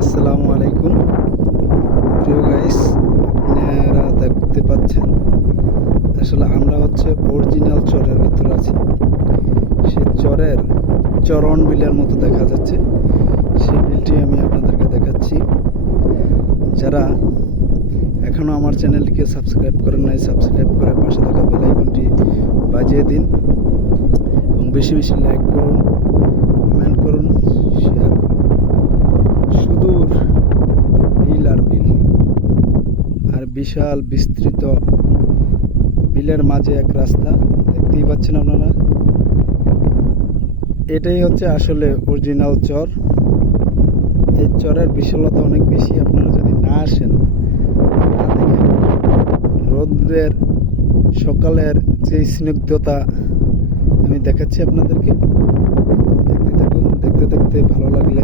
আসসালামু আলাইকুম। প্রিয় গাইস আপনারা দেখতে পাচ্ছেন, আসলে আমরা হচ্ছে অরিজিনাল চরের ভিতরে আছি। সেই চরের চরণ বিলের মতো দেখা যাচ্ছে। সেই বিলটি আমি আপনাদেরকে দেখাচ্ছি। যারা এখনও আমার চ্যানেলটিকে সাবস্ক্রাইব করেন নাই সাবস্ক্রাইব করে পাশে থাকা বেলাইকনটি বাজিয়ে দিন এবং বেশি বেশি লাইক করুন। বিশাল বিস্তৃত বিলের মাঝে এক রাস্তা, দেখতেই পাচ্ছেন আপনারা। এটাই হচ্ছে আসলে অরিজিনাল চর। এই চরের বিশালতা অনেক বেশি, আপনারা যদি না আসেন রৌদ্রের সকালের যে স্নিগ্ধতা আমি দেখাচ্ছি আপনাদেরকে। দেখতে থাকুন, দেখতে দেখতে ভালো লাগলে